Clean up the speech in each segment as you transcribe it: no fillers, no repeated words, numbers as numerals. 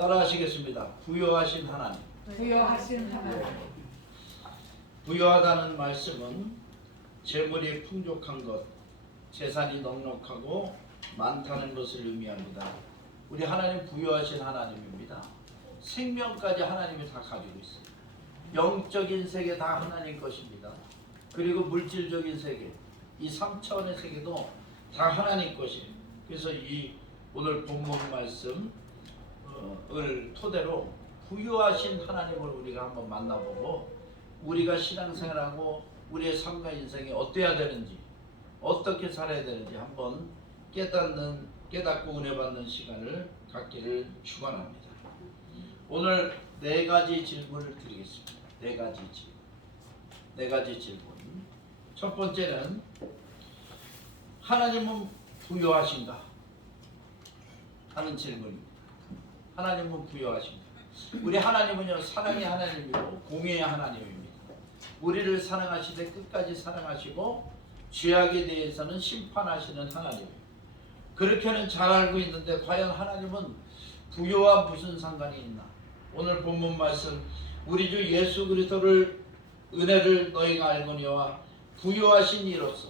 따라하시겠습니다. 부여하신 하나님. 부여하신 하나님. 부여하다는 말씀은 재물이 풍족한 것, 재산이 넉넉하고 많다는 것을 의미합니다. 우리 하나님 부여하신 하나님입니다. 생명까지 하나님이 다 가지고 있어요. 영적인 세계 다 하나님 것입니다. 그리고 물질적인 세계, 이 3차원의 세계도 다 하나님 것이에요. 그래서 이 오늘 본문 말씀을 토대로 부여하신 하나님을 우리가 한번 만나보고 우리가 신앙생활하고 우리의 삶과 인생이 어때야 되는지, 어떻게 살아야 되는지 한번 깨닫고 은혜받는 시간을 갖기를 축원합니다. 오늘 네 가지 질문을 드리겠습니다. 네 가지 질문. 첫 번째는 하나님은 부여하신가? 하는 질문입니다. 하나님은 부여하신가? 우리 하나님은요, 사랑의 하나님이고 공의의 하나님입니다. 우리를 사랑하시되 끝까지 사랑하시고 죄악에 대해서는 심판하시는 하나님입니다. 그렇게는 잘 알고 있는데 과연 하나님은 부여와 무슨 상관이 있나? 오늘 본문 말씀, 우리 주 예수 그리스도를 은혜를 너희가 알거니와 부여하신 이로써,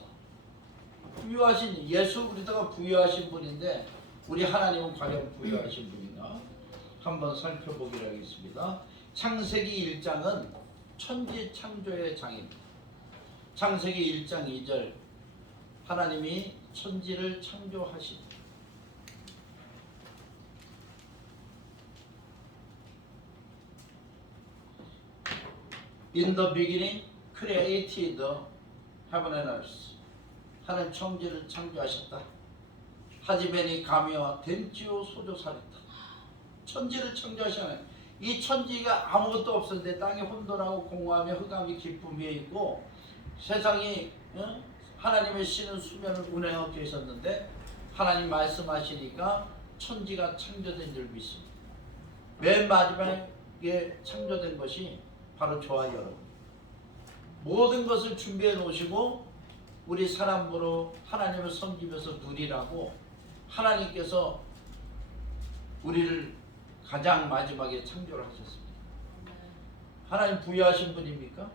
부여하신 예수 그리스도가 부여하신 분인데 우리 하나님은 과연 부여하신 분인가? 한번 살펴보기로 하겠습니다. 창세기 1장은 천지 창조의 장입니다. 창세기 1장 2절, 하나님이 천지를 창조하신, In the beginning created heaven and earth. 하나님 천지를 창조하셨다. 하지메니 가미와 덴지오 소조사리다. 천지를 창조하시는, 이 천지가 아무것도 없었는데 땅이 혼돈하고 공허하며 흑암이 깊음 위에 있고 세상이 하나님의 신은 수면을 운행하고 계셨는데 하나님 말씀하시니까 천지가 창조된 줄 믿습니다. 맨 마지막에 창조된 것이 바로 저와 여러분. 모든 것을 준비해 놓으시고 우리 사람으로 하나님을 섬기면서 누리라고 하나님께서 우리를 가장 마지막에 창조를 하셨습니다. 하나님 부여하신 분입니까?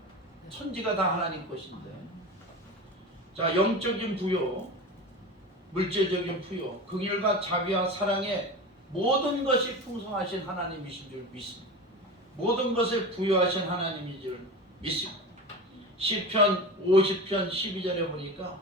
천지가 다 하나님 것인데. 자, 영적인 부여, 물질적인 부여, 긍휼과 자비와 사랑의 모든 것이 풍성하신 하나님이신 줄 믿습니다. 모든 것을 부여하신 하나님인 줄 믿습니다. 시편 50편 12절에 보니까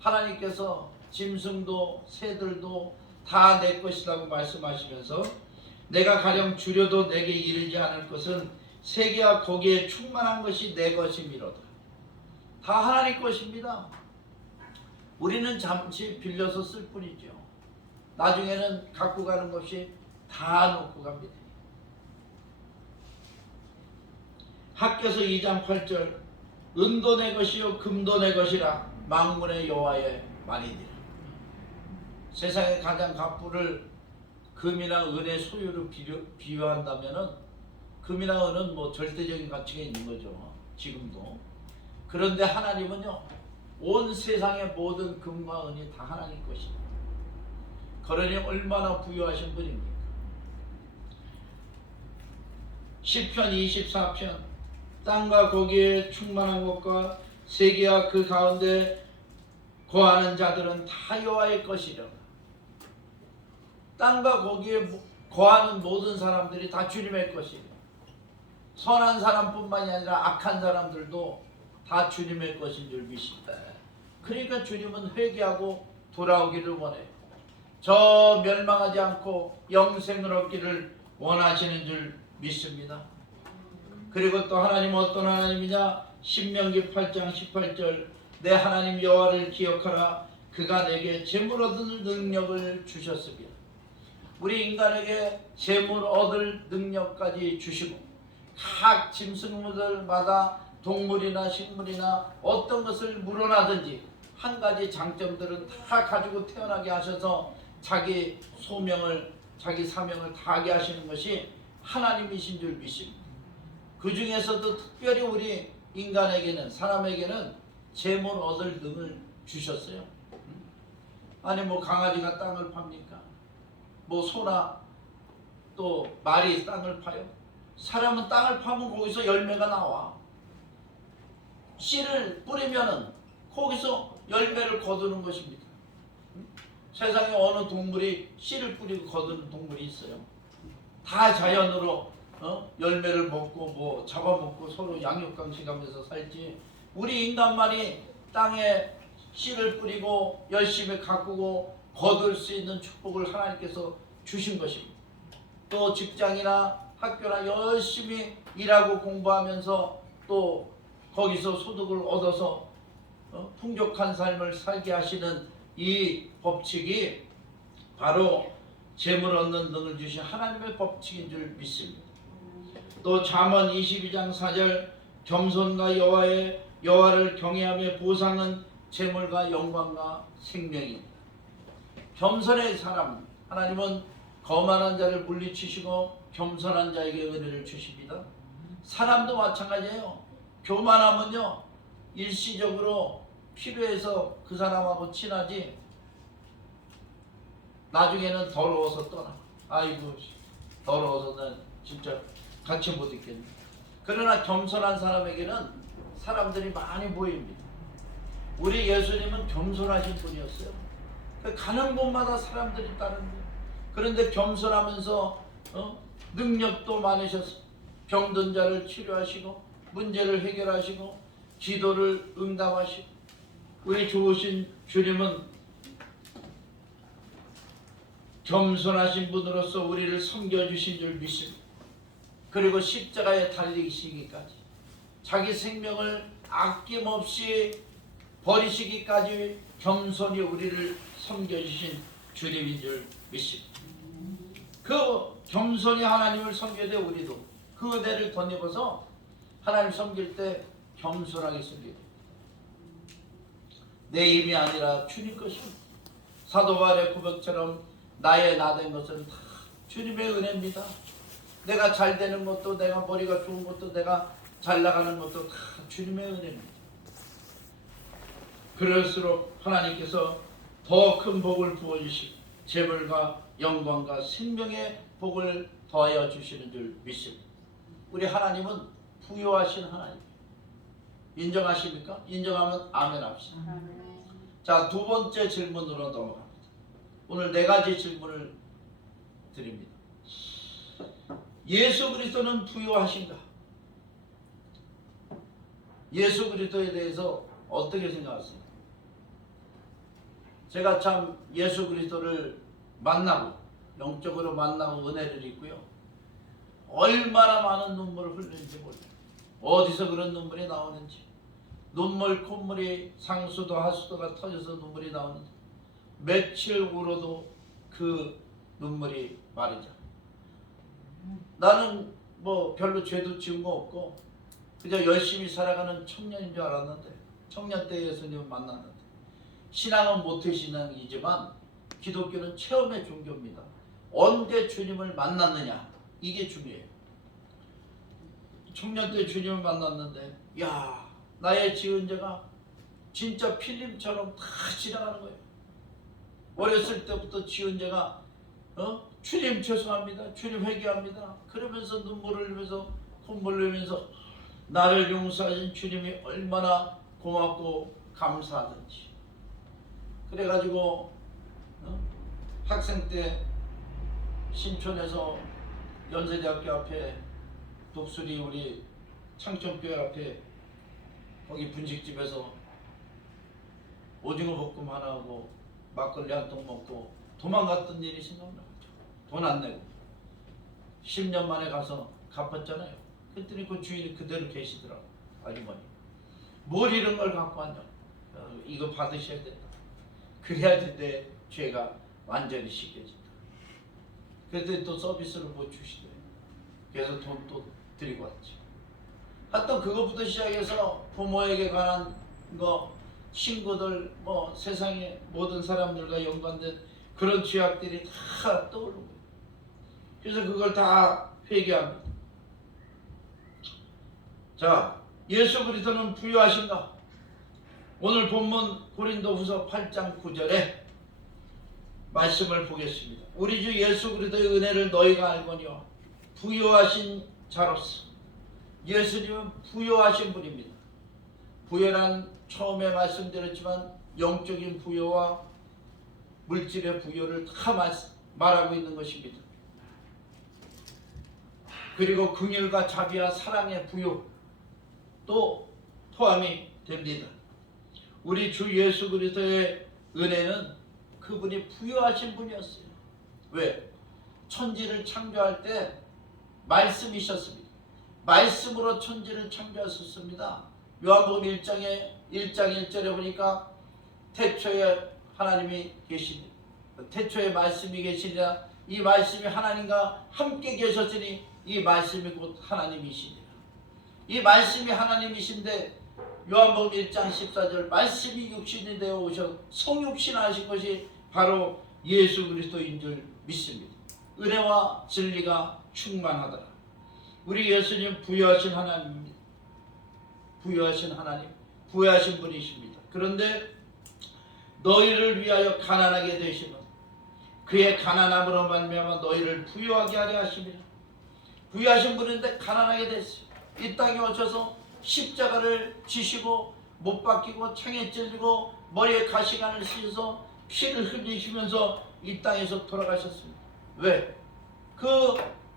하나님께서 짐승도 새들도 다 내 것이라고 말씀하시면서 내가 가령 주려도 내게 이르지 않을 것은 세계와 거기에 충만한 것이 내 것임이로다. 다 하나님 것입니다. 우리는 잠시 빌려서 쓸 뿐이죠. 나중에는 갖고 가는 것이 다 놓고 갑니다. 학개서 2장 8절, 은도 내 것이요 금도 내 것이라 만군의 여호와의 말이니라. 세상의 가장 갑부를 금이나 은의 소유로 비유한다면은 금이나 은은 뭐 절대적인 가치가 있는 거죠. 지금도. 그런데 하나님은요, 온 세상의 모든 금과 은이 다 하나님 것입니다. 그러니 얼마나 부유하신 분입니까? 시편 24편, 땅과 거기에 충만한 것과 세계와 그 가운데 거하는 자들은 다 여호와의 것이라. 땅과 거기에 거하는 모든 사람들이 다 주님의 것이에요. 선한 사람뿐만이 아니라 악한 사람들도 다 주님의 것인 줄 믿습니다. 그러니까 주님은 회개하고 돌아오기를 원해요. 저 멸망하지 않고 영생을 얻기를 원하시는 줄 믿습니다. 그리고 또 하나님은 어떤 하나님이냐? 신명기 8장 18절, 내 하나님 여호와를 기억하라. 그가 내게 재물 얻을 능력을 주셨습니다. 우리 인간에게 재물 얻을 능력까지 주시고 각 짐승들마다 동물이나 식물이나 어떤 것을 물어나든지 한 가지 장점들은 다 가지고 태어나게 하셔서 자기 소명을, 자기 사명을 다하게 하시는 것이 하나님이신 줄 믿습니다. 그 중에서도 특별히 우리 인간에게는, 사람에게는 재물 얻을 능을 주셨어요. 아니 뭐 강아지가 땅을 팝니까? 뭐 소나 또 말이 땅을 파요. 사람은 땅을 파면 거기서 열매가 나와. 씨를 뿌리면은 거기서 열매를 거두는 것입니다. 세상에 어느 동물이 씨를 뿌리고 거두는 동물이 있어요? 다 자연으로 열매를 먹고 뭐 잡아먹고 서로 양육강식하면서 살지. 우리 인간만이 땅에 씨를 뿌리고 열심히 가꾸고 거둘 수 있는 축복을 하나님께서 주신 것입니다. 또 직장이나 학교나 열심히 일하고 공부하면서 또 거기서 소득을 얻어서 풍족한 삶을 살게 하시는 이 법칙이 바로 재물 얻는 등을 주신 하나님의 법칙인 줄 믿습니다. 또 잠언 22장 4절 겸손과 여호와를 경외함의 보상은 재물과 영광과 생명입니다. 겸손의 사람, 하나님은 거만한 자를 물리치시고 겸손한 자에게 은혜를 주십니다. 사람도 마찬가지예요. 교만하면요 일시적으로 필요해서 그 사람하고 친하지 나중에는 더러워서 떠나. 아이고 더러워서 난 진짜 같이 못 있겠네. 그러나 겸손한 사람에게는 사람들이 많이 보입니다. 우리 예수님은 겸손하신 분이었어요. 가는 곳마다 사람들이 따른대요. 그런데 겸손하면서 능력도 많으셔서 병든 자를 치료하시고 문제를 해결하시고 기도를 응답하시고 우리 좋으신 주님은 겸손하신 분으로서 우리를 섬겨주신 줄 믿습니다. 그리고 십자가에 달리시기까지 자기 생명을 아낌없이 버리시기까지 겸손히 우리를 섬겨주신 주님인 줄 믿습니다. 그 겸손히 하나님을 섬겨야 돼. 우리도 그 은혜를 덧입어서 하나님 섬길 때 겸손하게 섬겨야 돼. 내 힘이 아니라 주님 것입니다. 사도 바울의 고백처럼 나의 나된 것은 다 주님의 은혜입니다. 내가 잘 되는 것도 내가 머리가 좋은 것도 내가 잘 나가는 것도 다 주님의 은혜입니다. 그럴수록 하나님께서 더 큰 복을 부어주시고 재물과 영광과 생명의 복을 더하여 주시는 줄 믿습니다. 우리 하나님은 부유하신 하나님. 인정하십니까? 인정하면 아멘 합시다. 자, 두 번째 질문으로 넘어갑니다. 오늘 네 가지 질문을 드립니다. 예수 그리스도는 부유하신가? 예수 그리스도에 대해서 어떻게 생각하세요? 제가 참 예수 그리스도를 만나고 영적으로 만나고 은혜를 입고요. 얼마나 많은 눈물을 흘리는지 몰라요. 어디서 그런 눈물이 나오는지. 눈물 콧물이 상수도 하수도가 터져서 눈물이 나오는지 며칠 울어도 그 눈물이 마르죠. 나는 뭐 별로 죄도 지은 거 없고 그저 열심히 살아가는 청년인 줄 알았는데 청년 때 예수님을 만났는데 신앙은 모태신앙이지만 기독교는 체험의 종교입니다. 언제 주님을 만났느냐 이게 중요해요. 청년 때 주님을 만났는데 야 나의 지은 죄가 진짜 필름처럼 다 지나가는 거예요. 어렸을 때부터 지은 죄가 주님 죄송합니다. 주님 회개합니다. 그러면서 눈물을 흘리면서 콧물 흘리면서 나를 용서하신 주님이 얼마나 고맙고 감사하든지. 그래가지고 학생 때 신촌에서 연세대학교 앞에 독수리 우리 창천교회 앞에 거기 분식집에서 오징어 볶음 하나 하고 막걸리 한 통 먹고 도망갔던 일이 생각나죠. 돈 안 내고 10년 만에 가서 갚았잖아요. 그랬더니 그 주인이 그대로 계시더라고. 아주머니 뭘 이런 걸 갖고 왔냐. 이거 받으셔야 된다. 그래야지 내 죄가 완전히 씻겨진다. 그랬더니 또 서비스를 뭐 주시대. 그래서 돈 또 드리고 왔지. 하여튼 그것부터 시작해서 부모에게 관한 거 친구들 뭐 세상의 모든 사람들과 연관된 그런 죄악들이 다 떠오르는 거예요. 그래서 그걸 다 회개합니다. 자, 예수 그리스도는 부유하신가? 오늘 본문 고린도후서 8장 9절에 말씀을 보겠습니다. 우리 주 예수 그리스도의 은혜를 너희가 알거니와 부요하신 자로서. 예수님은 부요하신 분입니다. 부요란 처음에 말씀드렸지만 영적인 부요와 물질의 부요를 다 말하고 있는 것입니다. 그리고 긍휼과 자비와 사랑의 부요 또 포함이 됩니다. 우리 주 예수 그리스도의 은혜는 그분이 부요하신 분이었어요. 왜? 천지를 창조할 때 말씀이셨습니다. 말씀으로 천지를 창조하셨습니다. 요한복음 1장 1절에 보니까 태초에 하나님이 계시니 태초에 말씀이 계시니라. 이 말씀이 하나님과 함께 계셨으니 이 말씀이 곧 하나님이시니라. 이 말씀이 하나님이신데 요한복음 1장 14절 말씀이 육신이 되어 오셔 성육신하신 것이 바로 예수 그리스도인 줄 믿습니다. 은혜와 진리가 충만하더라. 우리 예수님 부유하신 하나님입니다. 부유하신 하나님, 부유하신 분이십니다. 그런데 너희를 위하여 가난하게 되시는 그의 가난함으로 말미암아 너희를 부유하게 하려 하심이라. 부유하신 분인데 가난하게 됐어요. 이 땅에 오셔서 십자가를 지시고 못 박히고 창에 찔리고 머리에 가시관을 씌워서 피를 흘리시면서 이 땅에서 돌아가셨습니다. 왜? 그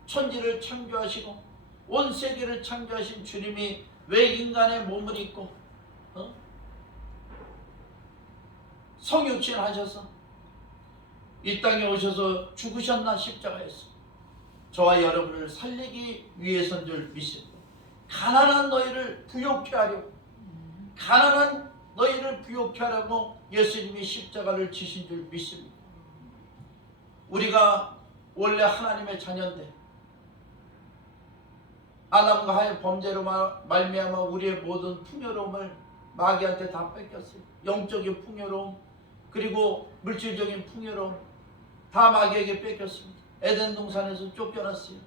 천지를 창조하시고 온 세계를 창조하신 주님이 왜 인간의 몸을 입고 성육신 하셔서 이 땅에 오셔서 죽으셨나 십자가에서 저와 여러분을 살리기 위해서인 줄 믿습니다. 가난한 너희를 부욕케 하려고 가난한 너희를 부욕케 하려고 예수님이 십자가를 지신 줄 믿습니다. 우리가 원래 하나님의 자녀인데 아담과 하의 범죄로 말미암아 우리의 모든 풍요로움을 마귀한테 다 뺏겼어요. 영적인 풍요로움 그리고 물질적인 풍요로움 다 마귀에게 뺏겼습니다. 에덴 동산에서 쫓겨났어요.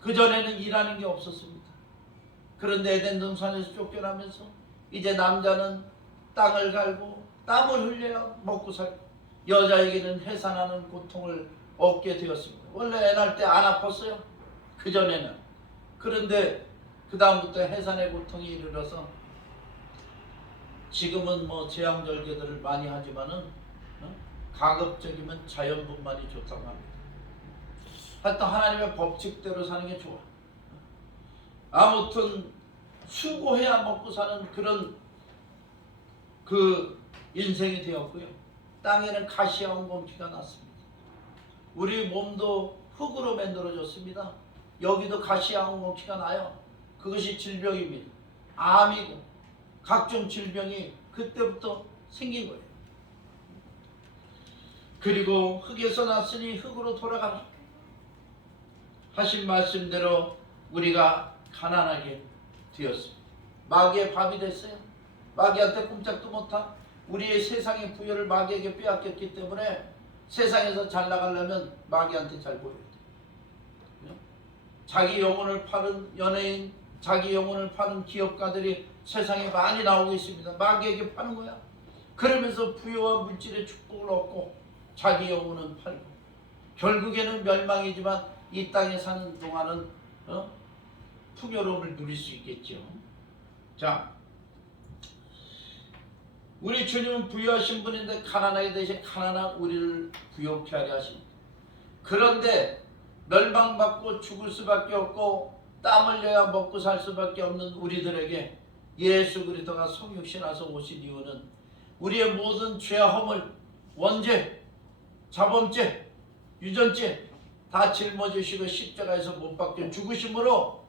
그전에는 일하는 게 없었습니다. 그런데 에덴 동산에서 쫓겨나면서 이제 남자는 땅을 갈고 땀을 흘려야 먹고 살고 여자에게는 해산하는 고통을 얻게 되었습니다. 원래 애 낳을 때 안 아팠어요. 그전에는. 그런데 그 다음부터 해산의 고통이 이르러서 지금은 뭐 제왕절개들을 많이 하지만은 가급적이면 자연분만이 좋다고 합니다. 하여튼 하나님의 법칙대로 사는 게 좋아. 아무튼 수고해야 먹고 사는 그런 그 인생이 되었고요. 땅에는 가시와 엉겅퀴가 났습니다. 우리 몸도 흙으로 만들어졌습니다. 여기도 가시와 엉겅퀴가 나요. 그것이 질병입니다. 암이고 각종 질병이 그때부터 생긴 거예요. 그리고 흙에서 났으니 흙으로 돌아가라 하신 말씀대로 우리가 가난하게 되었습니다. 마귀의 밥이 됐어요. 마귀한테 꼼짝도 못한 우리의 세상의 부여를 마귀에게 빼앗겼기 때문에 세상에서 잘 나가려면 마귀한테 잘 보여야 돼요. 자기 영혼을 파는 연예인, 자기 영혼을 파는 기업가들이 세상에 많이 나오고 있습니다. 마귀에게 파는 거야. 그러면서 부여와 물질의 축복을 얻고 자기 영혼은 팔고 결국에는 멸망이지만 이 땅에 사는 동안은 풍요로움을 누릴 수 있겠죠. 자, 우리 주님은 부유하신 분인데 가난하게 되신 가난한 우리를 부욕케 하려 하십니다. 그런데 멸망받고 죽을 수밖에 없고 땀 흘려야 먹고 살 수밖에 없는 우리들에게 예수 그리스도가 성육신하서 오신 이유는 우리의 모든 죄와 허물, 원죄, 자범죄, 유전죄 다 짊어지시고 십자가에서 못 박혀 죽으심으로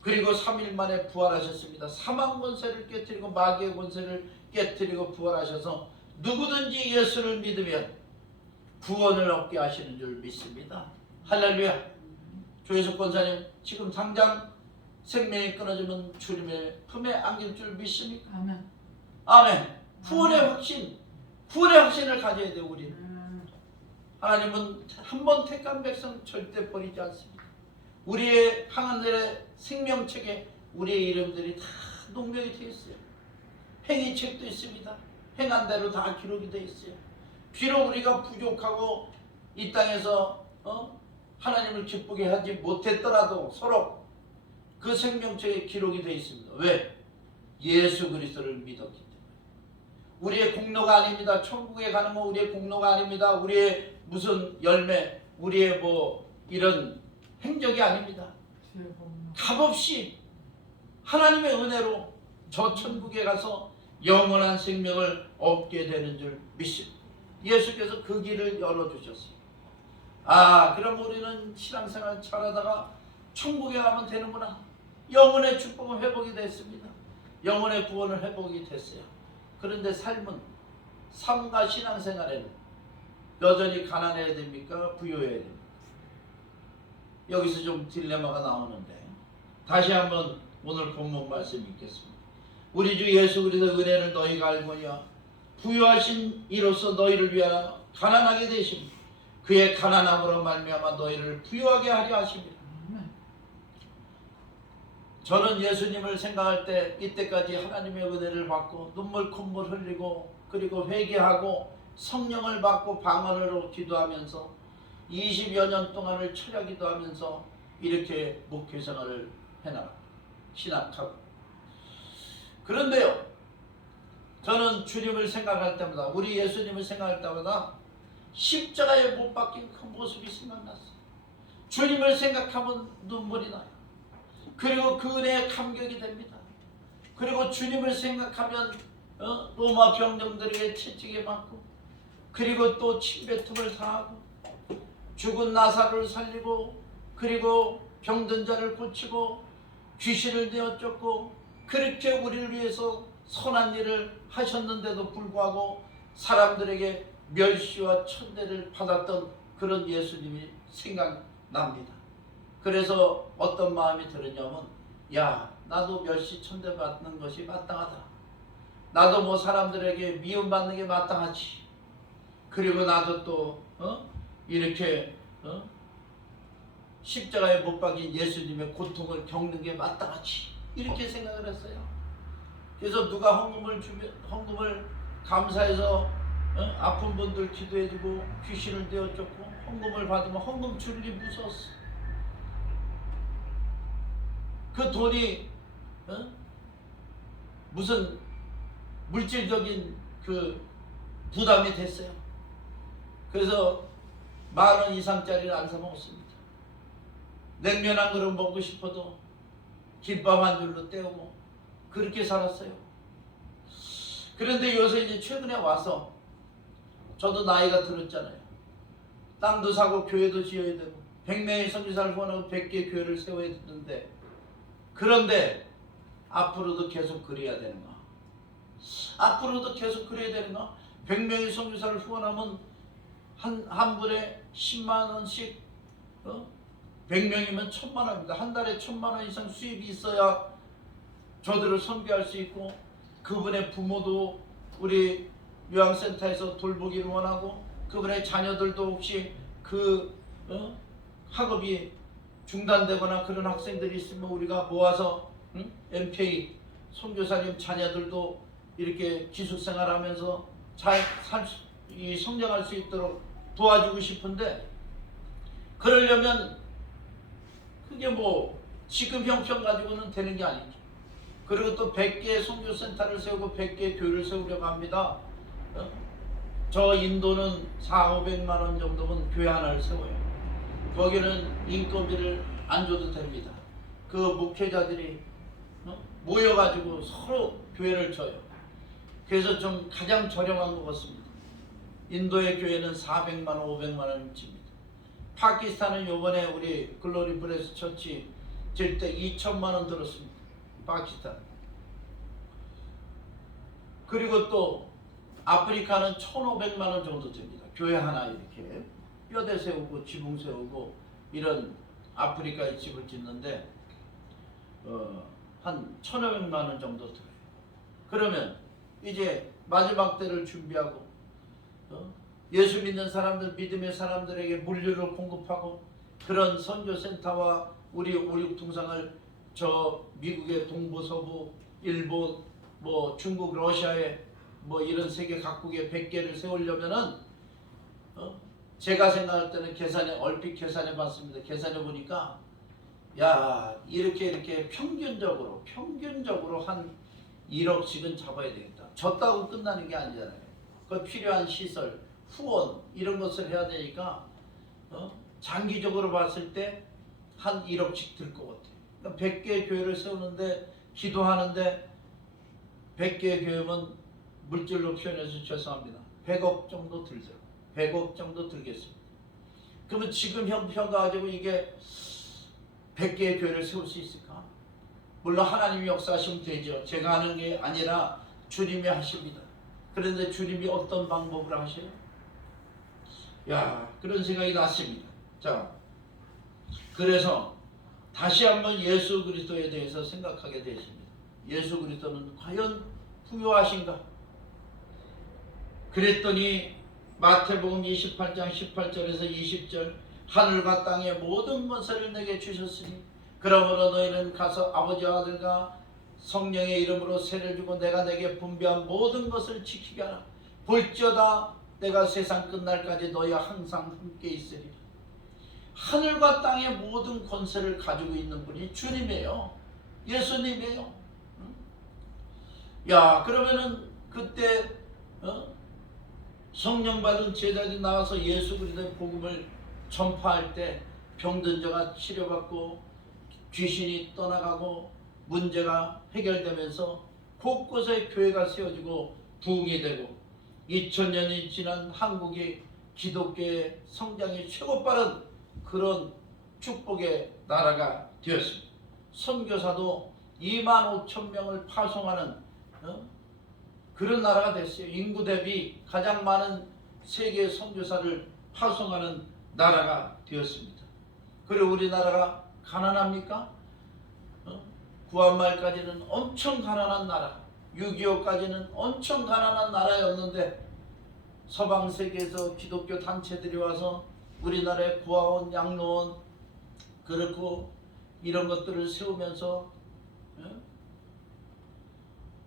그리고 3일 만에 부활하셨습니다. 사망 권세를 깨뜨리고 마귀의 권세를 깨뜨리고 부활하셔서 누구든지 예수를 믿으면 구원을 얻게 하시는 줄 믿습니다. 할렐루야. 조혜석 권사님 지금 당장 생명이 끊어지면 주님의 품에 안길 줄 믿습니까? 아멘. 아멘. 구원의 확신, 구원의 확신을 가져야 돼요. 우리는. 하나님은 한 번 택한 백성 절대 버리지 않습니다. 우리의 하늘의 생명책에 우리의 이름들이 다 농명이 되어 있어요. 행위책도 있습니다. 행한 대로 다 기록이 되어 있어요. 비록 우리가 부족하고 이 땅에서 하나님을 기쁘게 하지 못했더라도 서로 그 생명책에 기록이 되어 있습니다. 왜? 예수 그리스도를 믿었기 때문에. 우리의 공로가 아닙니다. 천국에 가는 건 우리의 공로가 아닙니다. 우리의 무슨 열매, 우리의 뭐 이런 행적이 아닙니다. 값없이 하나님의 은혜로 저 천국에 가서 영원한 생명을 얻게 되는 줄 믿습니다. 예수께서 그 길을 열어주셨어요. 그럼 우리는 신앙생활 잘하다가 천국에 가면 되는구나. 영혼의 축복은 회복이 됐습니다. 영혼의 구원을 회복이 됐어요. 그런데 삶과 신앙생활에는 여전히 가난해야 됩니까? 부유해야 됩니까? 여기서 좀 딜레마가 나오는데 다시 한번 오늘 본문 말씀 읽겠습니다. 우리 주 예수 그리스도의 은혜를 너희가 알거니와 부유하신 이로써 너희를 위하여 가난하게 되심 그의 가난함으로 말미암아 너희를 부유하게 하려 하십니다. 저는 예수님을 생각할 때 이때까지 하나님의 은혜를 받고 눈물 콧물 흘리고 그리고 회개하고 성령을 받고 방언으로 기도하면서 20여 년 동안을 철야 기도하면서 이렇게 목회생활을 해나갑니다. 신학하고. 그런데요, 저는 주님을 생각할 때마다 우리 예수님을 생각할 때마다 십자가에 못 박힌 그 모습이 생각났어요. 주님을 생각하면 눈물이 나요. 그리고 그 은혜에 감격이 됩니다. 그리고 주님을 생각하면 로마 병정들에게 채찍에 맞고 그리고 또 침뱉음을 당하고 죽은 나사로를 살리고 그리고 병든 자를 고치고 귀신을 내어쫓고 그렇게 우리를 위해서 선한 일을 하셨는데도 불구하고 사람들에게 멸시와 천대를 받았던 그런 예수님이 생각납니다. 그래서 어떤 마음이 들었냐면 나도 멸시 천대 받는 것이 마땅하다. 나도 뭐 사람들에게 미움받는 게 마땅하지. 그리고 나도 또 이렇게 십자가에 못 박인 예수님의 고통을 겪는 게 마땅하지. 이렇게 생각을 했어요. 그래서 누가 헌금을 주면 헌금을 감사해서 아픈 분들 기도해주고 귀신을 내어쫓고 헌금을 받으면 헌금 줄이 무서웠어. 그 돈이 무슨 물질적인 그 부담이 됐어요. 그래서 10,000원 이상짜리를 안 사 먹었습니다. 냉면 한 그릇 먹고 싶어도 김밥 한 줄로 때우고 그렇게 살았어요. 그런데 요새 이제 최근에 와서 저도 나이가 들었잖아요. 땅도 사고 교회도 지어야 되고 100명의 선지자를 후원하고 100개의 교회를 세워야 되는데 그런데 앞으로도 계속 그래야 되는가? 앞으로도 계속 그래야 되는가? 100명의 선교사를 후원하면 한 분에 10만 원씩 100명이면 1,000만 원입니다. 한 달에 1,000만 원 이상 수입이 있어야 저들을 선교할 수 있고 그분의 부모도 우리 요양센터에서 돌보기를 원하고 그분의 자녀들도 혹시 그 학업이 중단되거나 그런 학생들이 있으면 우리가 모아서 MK 선교사님 자녀들도 이렇게 기숙생활하면서 잘 성장할 수 있도록 도와주고 싶은데 그러려면 그게 뭐 지금 형편 가지고는 되는 게 아니죠. 그리고 또 100개의 선교센터를 세우고 100개의 교회를 세우려고 합니다. 저 인도는 400~500만 원 정도면 교회 하나를 세워요. 거기는 인건비를 안 줘도 됩니다. 그 목회자들이 모여가지고 서로 교회를 쳐요. 그래서 좀 가장 저렴한 것 같습니다. 인도의 교회는 400만 원, 500만 원쯤입니다. 파키스탄은 요번에 우리 글로리 브레스 처치 질 때 2천만 원 들었습니다. 파키스탄. 그리고 또 아프리카는 1,500만 원 정도 됩니다. 교회 하나 이렇게 뼈대 세우고 지붕 세우고 이런 아프리카에 집을 짓는데 한 1,500만 원 정도 들어요. 그러면 이제 마지막 때를 준비하고 예수 믿는 사람들, 믿음의 사람들에게 물류를 공급하고 그런 선교센터와 우리 오륙통상을 저 미국의 동부, 서부, 일본, 뭐 중국, 러시아에 뭐 이런 세계 각국에 100개를 세우려면은 제가 생각할 때는 얼핏 계산해 봤습니다. 계산해 보니까 야, 이렇게 평균적으로 한 1억씩은 잡아야 되겠다. 졌다고 끝나는 게 아니잖아요. 그 필요한 시설, 후원 이런 것을 해야 되니까 장기적으로 봤을 때 한 1억씩 들 것 같아요. 그러니까 100개의 교회를 세우는데 기도하는데 100개의 교회면 물질로 표현해서 죄송합니다. 100억 정도 들죠. 100억 정도 들겠습니다. 그러면 지금 형편 가지고 이게 100개의 교회를 세울 수 있을까? 물론 하나님이 역사하시면 되죠. 제가 하는 게 아니라 주님이 하십니다. 그런데 주님이 어떤 방법으로 하셔요? 야, 그런 생각이 났습니다. 자, 그래서 다시 한번 예수 그리스도에 대해서 생각하게 되십니다. 예수 그리스도는 과연 부유하신가? 그랬더니 마태복음 28장 18절에서 20절, 하늘과 땅의 모든 것을 내게 주셨으니 그러므로 너희는 가서 아버지와 아들과 성령의 이름으로 세례를 주고 내가 내게 분배한 모든 것을 지키게 하라. 볼지어다 내가 세상 끝날까지 너희와 항상 함께 있으리라. 하늘과 땅의 모든 권세를 가지고 있는 분이 주님이에요. 예수님이에요. 야, 그러면은 그때 성령 받은 제자들이 나와서 예수 그리스도의 복음을 전파할 때 병든 자가 치료받고 귀신이 떠나가고 문제가 해결되면서 곳곳에 교회가 세워지고 부흥이 되고 2000년이 지난 한국이 기독교의 성장이 최고 빠른 그런 축복의 나라가 되었습니다. 선교사도 25,000명을 파송하는 그런 나라가 됐어요. 인구 대비 가장 많은 세계 선교사를 파송하는 나라가 되었습니다. 그리고 우리나라가 가난합니까? 구한말까지는 엄청 가난한 나라, 6.25까지는 엄청 가난한 나라였는데 서방 세계에서 기독교 단체들이 와서 우리나라에 구하원, 양로원 그렇고 이런 것들을 세우면서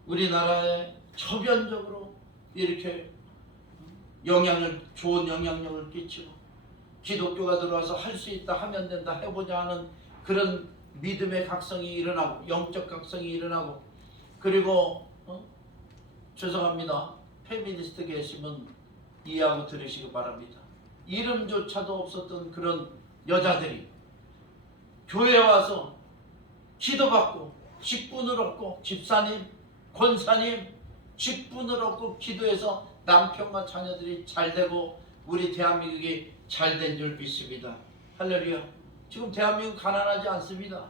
우리나라에 저변적으로 이렇게 좋은 영향력을 끼치고 기독교가 들어와서 할 수 있다, 하면 된다, 해보자 하는 그런 믿음의 각성이 일어나고 영적 각성이 일어나고, 그리고 죄송합니다. 페미니스트 계시면 이해하고 들으시기 바랍니다. 이름조차도 없었던 그런 여자들이 교회에 와서 기도받고 직분을 얻고, 집사님, 권사님 직분을 얻고 기도해서 남편과 자녀들이 잘되고 우리 대한민국이 잘된 줄 믿습니다. 할렐루야. 지금 대한민국 가난하지 않습니다.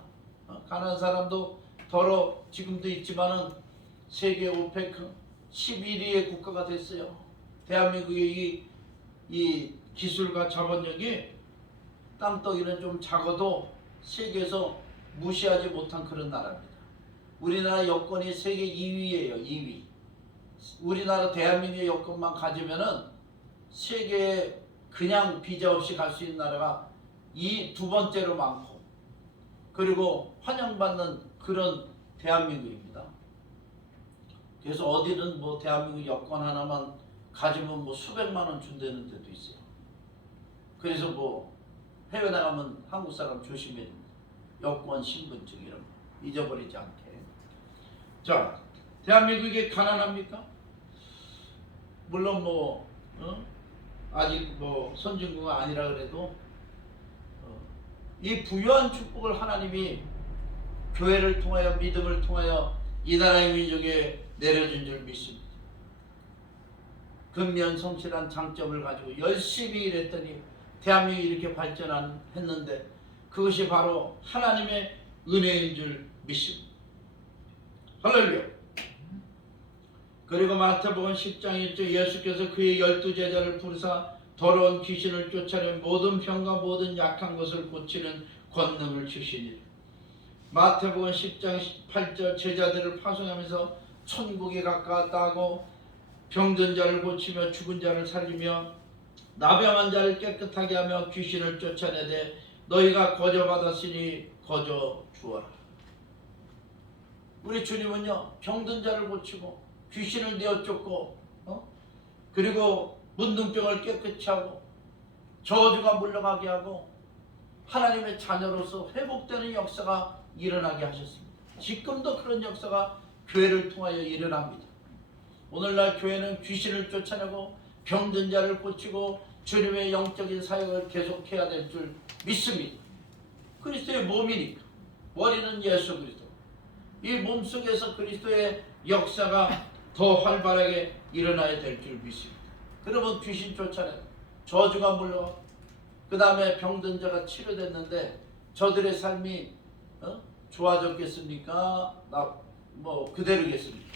가난한 사람도 더러 지금도 있지만은 세계 오페크 11위의 국가가 됐어요. 대한민국의 이 기술과 자본력이 땅덩이는 좀 작아도 세계에서 무시하지 못한 그런 나라입니다. 우리나라 여건이 세계 2위예요. 2위. 우리나라 대한민국의 여건만 가지면은 세계에 그냥 비자 없이 갈 수 있는 나라가 두 번째로 많고, 그리고 환영받는 그런 대한민국입니다. 그래서 어디는 뭐 대한민국 여권 하나만 가지면 뭐 수백만 원 준다는 데도 있어요. 그래서 뭐 해외 나가면 한국 사람 조심해야 됩니다. 여권, 신분증 이런 거 잊어버리지 않게. 자, 대한민국이 가난합니까? 물론 뭐 아직 뭐 선진국가 아니라 그래도 이 부유한 축복을 하나님이 교회를 통하여, 믿음을 통하여 이 나라의 민족에 내려준 줄 믿습니다. 근면 성실한 장점을 가지고 열심히 일했더니 대한민국이 이렇게 발전했는데 그것이 바로 하나님의 은혜인 줄 믿습니다. 할렐루야. 그리고 마태복음 10장 1절, 예수께서 그의 12제자를 부르사 더러운 귀신을 쫓아내 모든 병과 모든 약한 것을 고치는 권능을 주시니라. 마태복음 10장 8절, 제자들을 파송하면서 천국에 가까웠다 하고 병든 자를 고치며 죽은 자를 살리며 나병한 자를 깨끗하게 하며 귀신을 쫓아내되 너희가 거저 받았으니 거저 주어라. 우리 주님은요, 병든 자를 고치고 귀신을 내어 쫓고 그리고 문둥병을 깨끗이 하고 저주가 물러가게 하고 하나님의 자녀로서 회복되는 역사가 일어나게 하셨습니다. 지금도 그런 역사가 교회를 통하여 일어납니다. 오늘날 교회는 귀신을 쫓아내고 병든 자를 고치고 주님의 영적인 사역을 계속해야 될 줄 믿습니다. 그리스도의 몸이니까. 머리는 예수 그리스도. 이 몸속에서 그리스도의 역사가 더 활발하게 일어나야 될 줄 믿습니다. 그러면 귀신 쫓아내, 저주가 물러가고 그 다음에 병든 자가 치료됐는데 저들의 삶이 좋아졌겠습니까? 그대로겠습니까?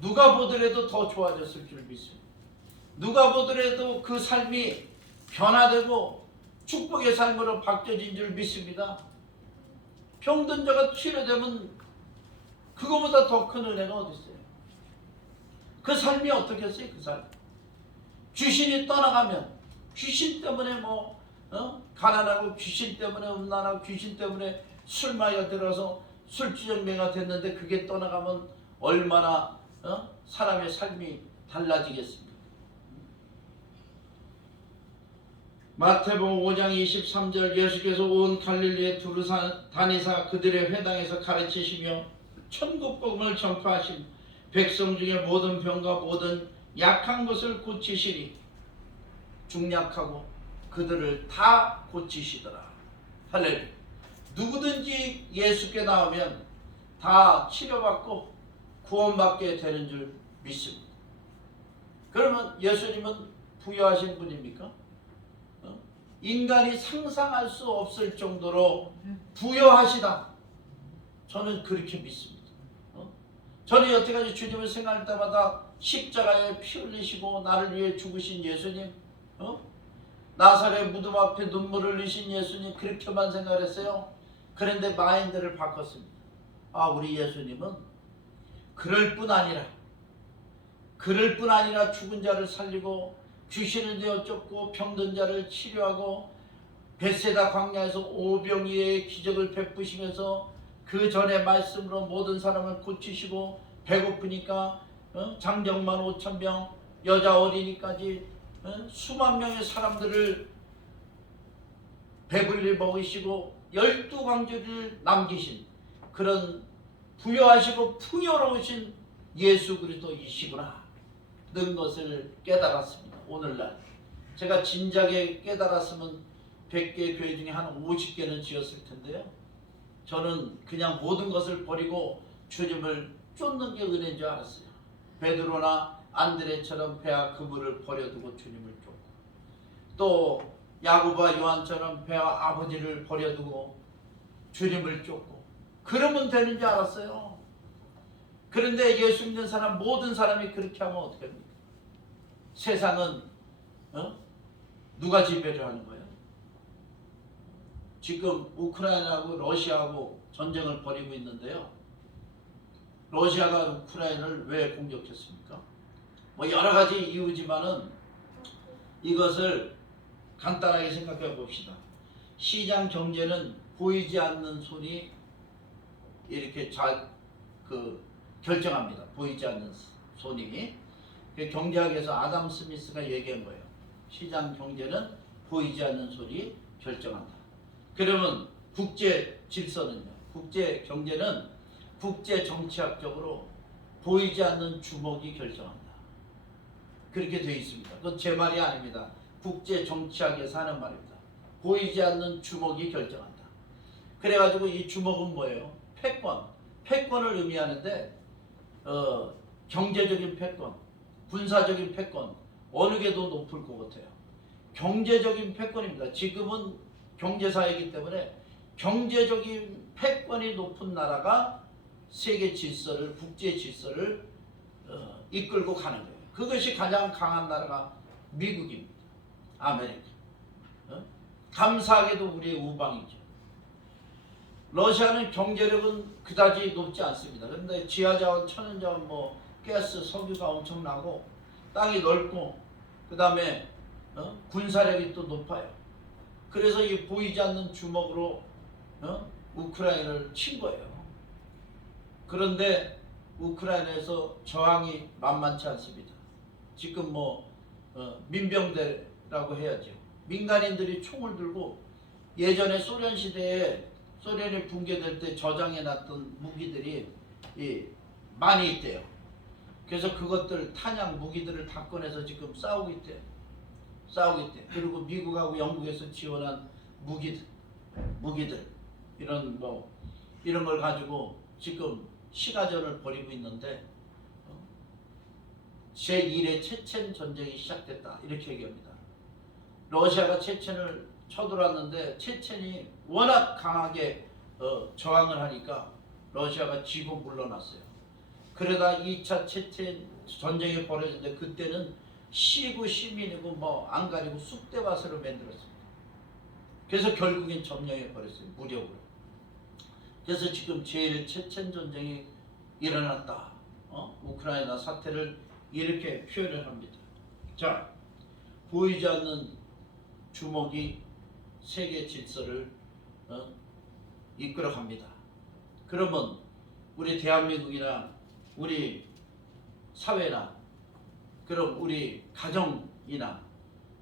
누가 보더라도 더 좋아졌을 줄 믿습니다. 누가 보더라도 그 삶이 변화되고 축복의 삶으로 바뀌어진 줄 믿습니다. 병든 자가 치료되면 그거보다 더 큰 은혜가 어디 있어요? 그 삶이 어떻겠어요? 그 삶. 귀신이 떠나가면 귀신 때문에 가난하고 귀신 때문에 음란하고 귀신 때문에 술마이가 들어서 술주정뱅이가 됐는데 그게 떠나가면 얼마나 사람의 삶이 달라지겠습니까? 마태복음 5장 23절 예수께서 온 갈릴리에 두루 다니사 그들의 회당에서 가르치시며 천국 복음을 전파하신 백성 중에 모든 병과 모든 약한 것을 고치시니 중약하고 그들을 다 고치시더라. 할렐루야. 누구든지 예수께 나오면 다 치료받고 구원받게 되는 줄 믿습니다. 그러면 예수님은 부여하신 분입니까? 인간이 상상할 수 없을 정도로 부여하시다. 저는 그렇게 믿습니다. 저는 여태까지 주님을 생각할 때마다 십자가에 피 흘리시고 나를 위해 죽으신 예수님, 나사렛 무덤 앞에 눈물을 흘리신 예수님, 그렇게만 생각했어요. 그런데 마인드를 바꿨습니다. 우리 예수님은 그럴 뿐 아니라 죽은 자를 살리고 귀신을 되어 쫓고 병든 자를 치료하고 벳세다 광야에서 오병이의 기적을 베푸시면서 그 전에 말씀으로 모든 사람을 고치시고 배고프니까 장정만 5,000명 여자 어린이까지 수만 명의 사람들을 배불리 먹이시고 12광주를 남기신 그런 부여하시고 풍요로우신 예수 그리스도이시구나 는 것을 깨달았습니다. 오늘날 제가 진작에 깨달았으면 100개 교회 중에 한 50개는 지었을 텐데요. 저는 그냥 모든 것을 버리고 주님을 쫓는 게 은혜인 줄 알았어요. 베드로나 안드레처럼 배와 그물을 버려두고 주님을 쫓고, 또 야고보와 요한처럼 배와 아버지를 버려두고 주님을 쫓고, 그러면 되는 줄 알았어요. 그런데 예수 믿는 사람 모든 사람이 그렇게 하면 어떻게 합니까? 세상은 누가 지배를 하는 거예요? 지금 우크라이나하고 러시아하고 전쟁을 벌이고 있는데요. 러시아가 우크라이나를 왜 공격했습니까? 여러 가지 이유지만은 이것을 간단하게 생각해 봅시다. 시장 경제는 보이지 않는 손이 이렇게 결정합니다. 보이지 않는 손이. 경제학에서 아담 스미스가 얘기한 거예요. 시장 경제는 보이지 않는 손이 결정한다. 그러면 국제 질서는요? 국제 경제는 국제 정치학적으로 보이지 않는 주목이 결정한다. 그렇게 되어 있습니다. 그건 제 말이 아닙니다. 국제 정치학에서 하는 말입니다. 보이지 않는 주목이 결정한다. 그래가지고 이 주목은 뭐예요? 패권. 패권을 의미하는데 경제적인 패권, 군사적인 패권, 어느 게 더 높을 것 같아요? 경제적인 패권입니다. 지금은 경제사회이기 때문에 경제적인 패권이 높은 나라가 세계 질서를, 국제 질서를 이끌고 가는 거예요. 그것이 가장 강한 나라가 미국입니다. 아메리카. 감사하게도 우리의 우방이죠. 러시아는 경제력은 그다지 높지 않습니다. 그런데 지하자원, 천연자원, 가스, 석유가 엄청나고 땅이 넓고 그 다음에 군사력이 또 높아요. 그래서 이 보이지 않는 주먹으로 우크라이나를 친 거예요. 그런데 우크라이나에서 저항이 만만치 않습니다. 지금 민병대 전쟁이라고 해야죠. 민간인들이 총을 들고 예전에 소련 시대에 소련이 붕괴될 때 저장해놨던 무기들이 많이 있대요. 그래서 그것들 탄약 무기들을 다 꺼내서 지금 싸우고 있대요. 그리고 미국하고 영국에서 지원한 무기들 이런 걸 가지고 지금 시가전을 벌이고 있는데 제1의 체첸 전쟁이 시작됐다 이렇게 얘기합니다. 러시아가 체첸을 쳐들어왔는데 체첸이 워낙 강하게 저항을 하니까 러시아가 지고 물러났어요. 그러다 2차 체첸 전쟁이 벌어졌는데 그때는 시고 시민이고 뭐 안 가리고 쑥대밭으로 만들었습니다. 그래서 결국엔 점령해 버렸어요. 무력으로. 그래서 지금 제1 체첸 전쟁이 일어났다. 우크라이나 사태를 이렇게 표현을 합니다. 자, 보이지 않는 주먹이 세계 질서를 이끌어갑니다. 그러면 우리 대한민국이나 우리 사회나 그럼 우리 가정이나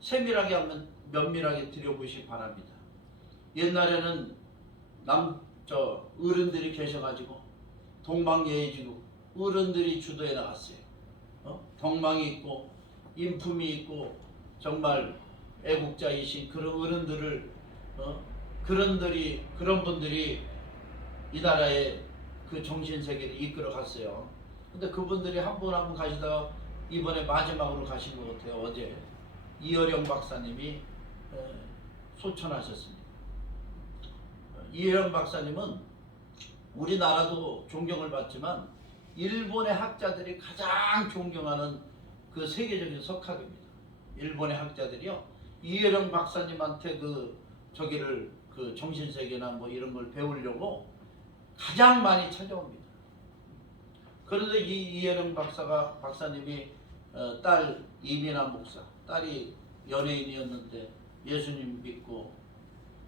세밀하게 한번 면밀하게 들여보시기 바랍니다. 옛날에는 어른들이 계셔가지고 동방예의지국 어른들이 주도해 나갔어요. 덕망이 있고 인품이 있고 정말 애국자이신 그런 어른들을 그런 분들이 이 나라의 그 정신 세계를 이끌어 갔어요. 근데 그분들이 한 분 한 분 가시다가 이번에 마지막으로 가신 것 같아요. 어제 이어령 박사님이 소천하셨습니다. 이어령 박사님은 우리나라도 존경을 받지만 일본의 학자들이 가장 존경하는 그 세계적인 석학입니다. 일본의 학자들이요. 이어령 박사님한테 그 정신세계나 뭐 이런 걸 배우려고 가장 많이 찾아옵니다. 그런데 이 이어령 박사님이 딸 이민아 목사, 딸이 연예인이었는데 예수님 믿고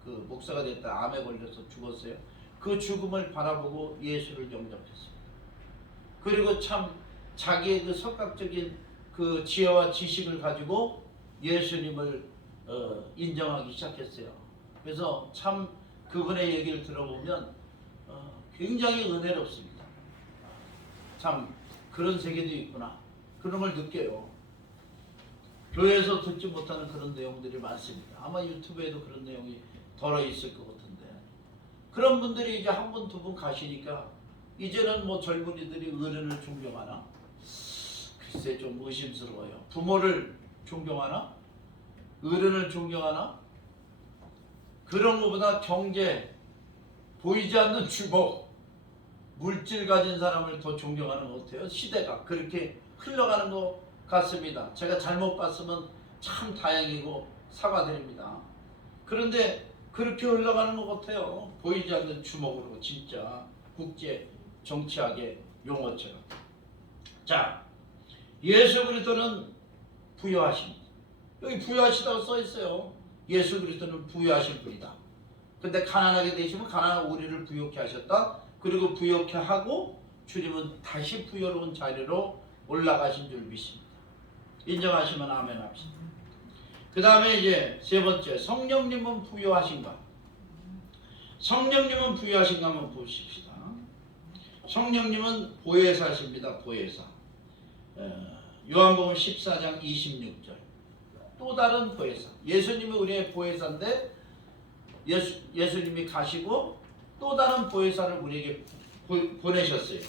그 목사가 됐다 암에 걸려서 죽었어요. 그 죽음을 바라보고 예수를 영접했습니다. 그리고 참 자기의 그 석학적인 그 지혜와 지식을 가지고 예수님을 인정하기 시작했어요. 그래서 참 그분의 얘기를 들어보면 굉장히 은혜롭습니다. 참 그런 세계도 있구나. 그런 걸 느껴요. 교회에서 듣지 못하는 그런 내용들이 많습니다. 아마 유튜브에도 그런 내용이 덜어 있을 것 같은데 그런 분들이 이제 한 분, 두 분 가시니까 이제는 뭐 젊은이들이 어른을 존경하나? 글쎄 좀 의심스러워요. 부모를 존경하나? 어른을 존경하나? 그런 것보다 경제, 보이지 않는 주복, 물질 가진 사람을 더 존경하는 것 같아요. 시대가 그렇게 흘러가는 것 같습니다. 제가 잘못 봤으면 참 다행이고 사과드립니다. 그런데 그렇게 흘러가는 것 같아요. 보이지 않는 주먹으로 진짜 국제 정치학의 용어처럼. 자, 예수 그리스도는 부유하십니다. 여기 부유하시다고 써 있어요. 예수 그리스도는 부유하신 분이다. 근데 가난하게 되시면 가난한 우리를 부유케 하셨다. 그리고 부유케 하고 주님은 다시 부여로운 자리로 올라가신 줄 믿습니다. 인정하시면 아멘 합시다. 그 다음에 이제 세 번째, 성령님은 부유하신가? 성령님은 부유하신가 한번 보십시다. 성령님은 보혜사십니다. 보혜사. 요한복음 14장 26절. 또 다른 보혜사. 예수님이 우리의 보혜사인데 예수님이 가시고 또 다른 보혜사를 우리에게 보내셨어요.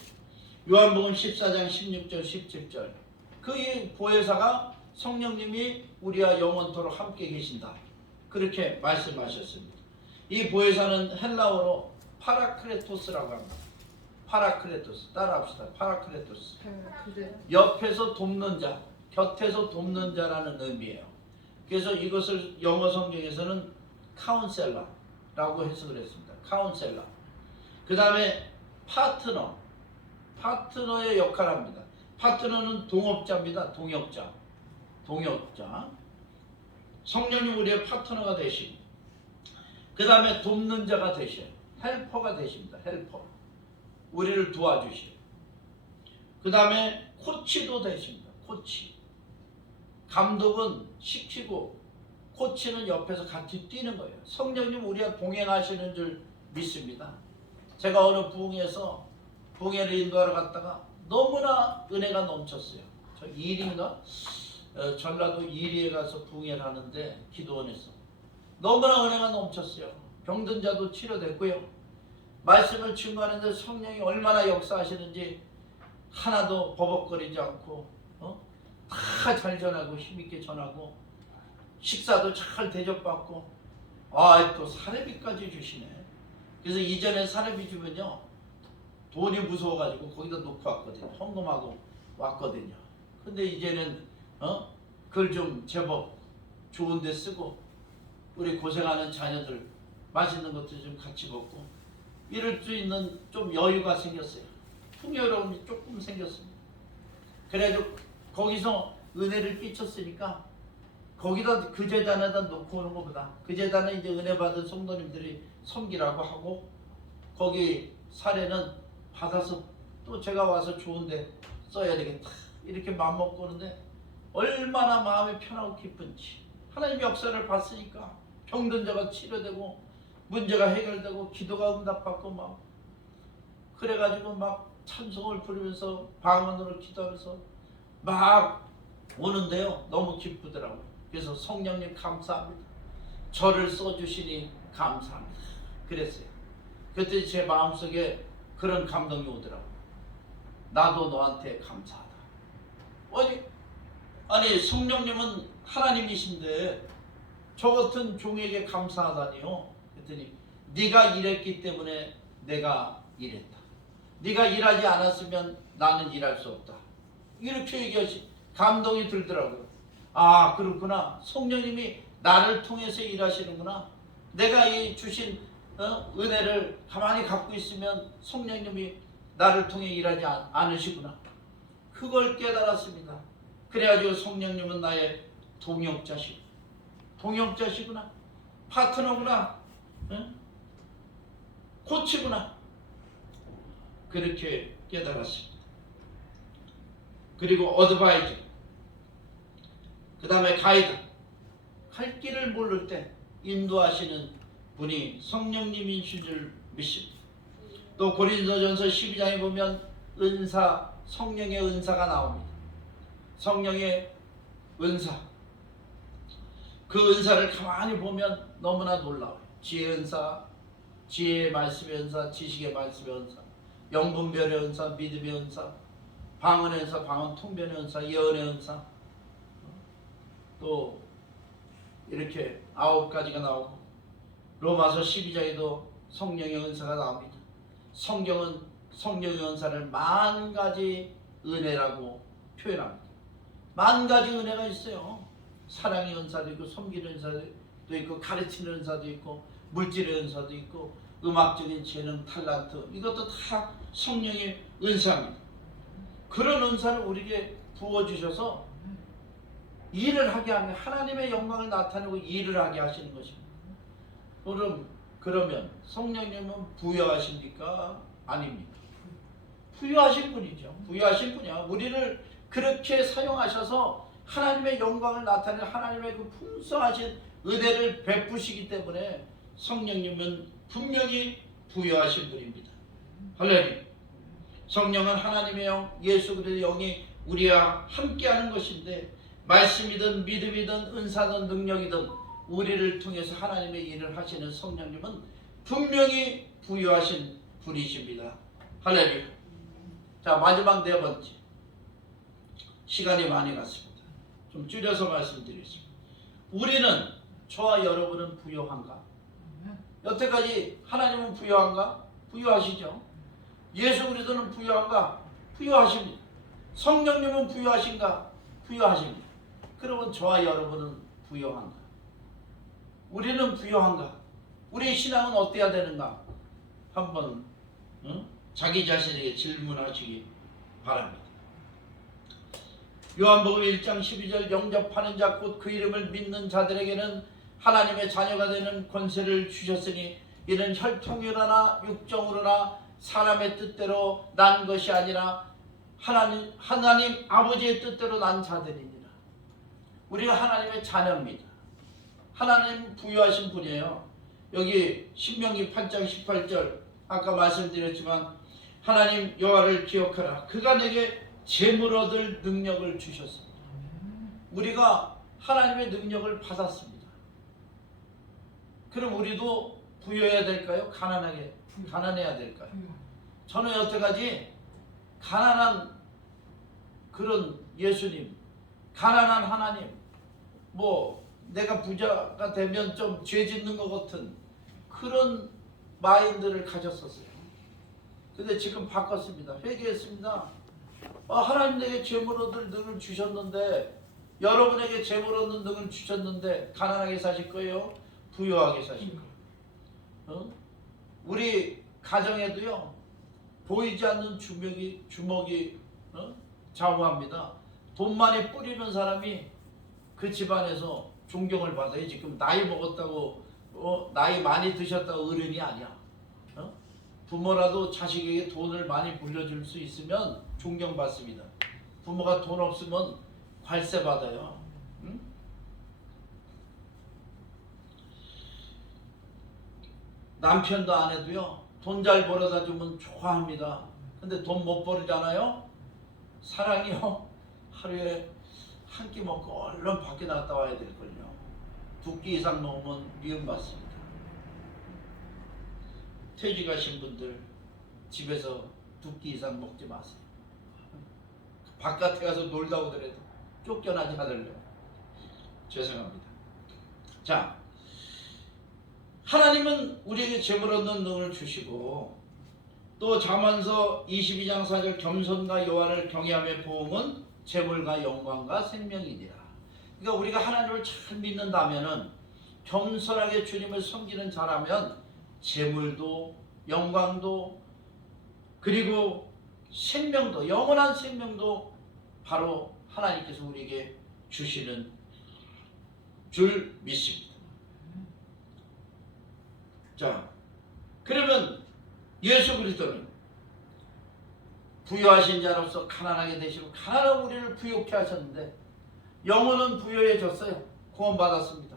요한복음 14장 16절 17절. 그 보혜사가 성령님이 우리와 영원토록 함께 계신다. 그렇게 말씀하셨습니다. 이 보혜사는 헬라어로 파라크레토스라고 합니다. 파라크레토스. 따라합시다. 파라크레토스. 옆에서 돕는 자, 곁에서 돕는 자라는 의미예요. 그래서 이것을 영어 성경에서는 카운셀러라고 해석을 했습니다. 카운셀러. 그 다음에 파트너. 파트너의 역할을 합니다. 파트너는 동업자입니다. 동역자. 성령님 우리의 파트너가 되시고 그 다음에 돕는 자가 되셔요. 헬퍼가 되십니다. 헬퍼. 우리를 도와주시고 그 다음에 코치도 되십니다. 코치. 감독은 시키고 코치는 옆에서 같이 뛰는 거예요. 성령님 우리와 동행하시는 줄 믿습니다. 제가 어느 부흥에서 부흥회를 인도하러 갔다가 너무나 은혜가 넘쳤어요. 저 일인가? 전라도 이리에 가서 부흥회를 하는데 기도원에서 너무나 은혜가 넘쳤어요. 병든 자도 치료됐고요. 말씀을 증거하는데 성령이 얼마나 역사하시는지 하나도 버벅거리지 않고 다 잘 전하고 힘있게 전하고 식사도 잘 대접받고 또 사례비까지 주시네. 그래서 이전에 사례비 주면요 돈이 무서워가지고 거기다 놓고 왔거든요. 헌금하고 왔거든요. 근데 이제는 그걸 좀 제법 좋은 데 쓰고 우리 고생하는 자녀들 맛있는 것도 좀 같이 먹고 이럴 수 있는 좀 여유가 생겼어요. 풍요로움이 조금 생겼습니다. 그래도 거기서 은혜를 끼쳤으니까 거기다 그 재단에다 놓고 오는 것보다 그 재단에 이제 은혜 받은 성도님들이 섬기라고 하고 거기 사례는 받아서 또 제가 와서 좋은데 써야 되겠다 이렇게 마음먹고 오는데 얼마나 마음이 편하고 기쁜지. 하나님의 역사를 봤으니까 병든 자가 치료되고 문제가 해결되고 기도가 응답받고 막 그래가지고 막 찬송을 부르면서 방언으로 기도하면서 막 오는데요 너무 기쁘더라고요. 그래서 성령님 감사합니다. 저를 써주시니 감사합니다. 그랬어요. 그때 제 마음속에 그런 감동이 오더라고요. 나도 너한테 감사하다. 아니 성령님은 하나님이신데 저 같은 종에게 감사하다니요. 그랬더니 네가 일했기 때문에 내가 일했다. 네가 일하지 않았으면 나는 일할 수 없다. 이렇게 얘기하시 감동이 들더라고요. 아 그렇구나. 성령님이 나를 통해서 일하시는구나. 내가 이 주신 은혜를 가만히 갖고 있으면 성령님이 나를 통해 일하지 않으시구나. 그걸 깨달았습니다. 그래가지고 성령님은 나의 동역자시구나. 파트너구나. 코치구나. 그렇게 깨달았습니다. 그리고 어드바이저, 그 다음에 가이드, 갈 길을 모를 때 인도하시는 분이 성령님이신 줄 믿습니다. 또 고린도전서 12장에 보면 은사, 성령의 은사가 나옵니다. 성령의 은사, 그 은사를 가만히 보면 너무나 놀라워요. 지혜의 은사, 지혜의 말씀의 은사, 지식의 말씀의 은사, 영분별의 은사, 믿음의 은사, 방언의 은사, 방언 통변의 은사, 예언의 은사, 또 이렇게 9가지가 나오고 로마서 12장에도 성령의 은사가 나옵니다. 성경은 성령의 은사를 10,000가지 은혜라고 표현합니다. 10,000가지 은혜가 있어요. 사랑의 은사도 있고 섬기는 은사도 있고 가르치는 은사도 있고 물질의 은사도 있고 음악적인 재능, 탤런트, 이것도 다 성령의 은사입니다. 그런 은사를 우리에게 부어주셔서 일을 하게 하는, 하나님의 영광을 나타내고 일을 하게 하시는 것입니다. 그러면 성령님은 부여하십니까? 아닙니까? 부여하신 분이죠. 부여하신 분이야. 우리를 그렇게 사용하셔서 하나님의 영광을 나타내는 하나님의 그 풍성하신 은혜를 베푸시기 때문에 성령님은 분명히 부여하신 분입니다. 할렐루야. 성령은 하나님의 영, 예수 그리스도의 영이 우리와 함께하는 것인데 말씀이든 믿음이든 은사든 능력이든 우리를 통해서 하나님의 일을 하시는 성령님은 분명히 부여하신 분이십니다. 할렐루야. 자, 마지막 4번째. 시간이 많이 갔습니다. 좀 줄여서 말씀드리겠습니다. 우리는, 저와 여러분은 부여한가? 여태까지 하나님은 부여한가? 부여하시죠. 예수 그리스도는 부여한가? 부여하십니다. 성령님은 부여하신가? 부여하십니다. 그러면 저와 여러분은 부여한가? 우리는 부여한가? 우리의 신앙은 어때야 되는가? 한번 자기 자신에게 질문하시기 바랍니다. 요한복음 1장 12절 영접하는 자 곧 그 이름을 믿는 자들에게는 하나님의 자녀가 되는 권세를 주셨으니 이는 혈통으로나 육정으로나 사람의 뜻대로 난 것이 아니라 하나님 아버지의 뜻대로 난 자들이니라. 우리가 하나님의 자녀입니다. 하나님 부여하신 분이에요. 여기 신명기 8장 18절 아까 말씀드렸지만 하나님 여호와를 기억하라. 그가 내게 재물 얻을 능력을 주셨습니다. 우리가 하나님의 능력을 받았습니다. 그럼 우리도 부여해야 될까요? 가난해야 될까요? 저는 여태까지 가난한 그런 예수님, 가난한 하나님, 뭐 내가 부자가 되면 좀 죄 짓는 것 같은 그런 마인드를 가졌었어요. 근데 지금 바꿨습니다. 회개했습니다. 하나님 내게 재물 얻을 능을 주셨는데, 여러분에게 재물 얻는 능을 주셨는데 가난하게 사실 거예요? 부유하게 사실 거예요? 우리 가정에도요, 보이지 않는 주먹이 좌우합니다. 돈 많이 뿌리는 사람이 그 집안에서 존경을 받아요. 지금 나이 먹었다고 나이 많이 드셨다고 어른이 아니야. 부모라도 자식에게 돈을 많이 불려줄 수 있으면 존경받습니다. 부모가 돈 없으면 관세 받아요. 응? 남편도 아내도요, 돈 잘 벌어다 주면 좋아합니다. 근데 돈 못 벌잖아요. 사랑이요, 하루에 한 끼 먹고 얼른 밖에 나갔다 와야 될걸요. 2끼 이상 먹으면 미움받습니다. 퇴직 하신 분들 집에서 2끼 이상 먹지 마세요. 바깥에 가서 놀다 오더라도 쫓겨나지 않으려고. 죄송합니다. 자, 하나님은 우리에게 재물 얻는 능을 주시고, 또 잠언서 22장 4절 겸손과 여호와를 경외함의 보응은 재물과 영광과 생명이니라. 그러니까 우리가 하나님을 잘 믿는다면은, 겸손하게 주님을 섬기는 자라면 재물도 영광도 그리고 생명도, 영원한 생명도 바로 하나님께서 우리에게 주시는 줄 믿습니다. 자, 그러면 예수 그리스도는 부유하신 자로서 가난하게 되시고, 가난한 우리를 부유케 하셨는데 영혼은 부유해졌어요. 구원받았습니다.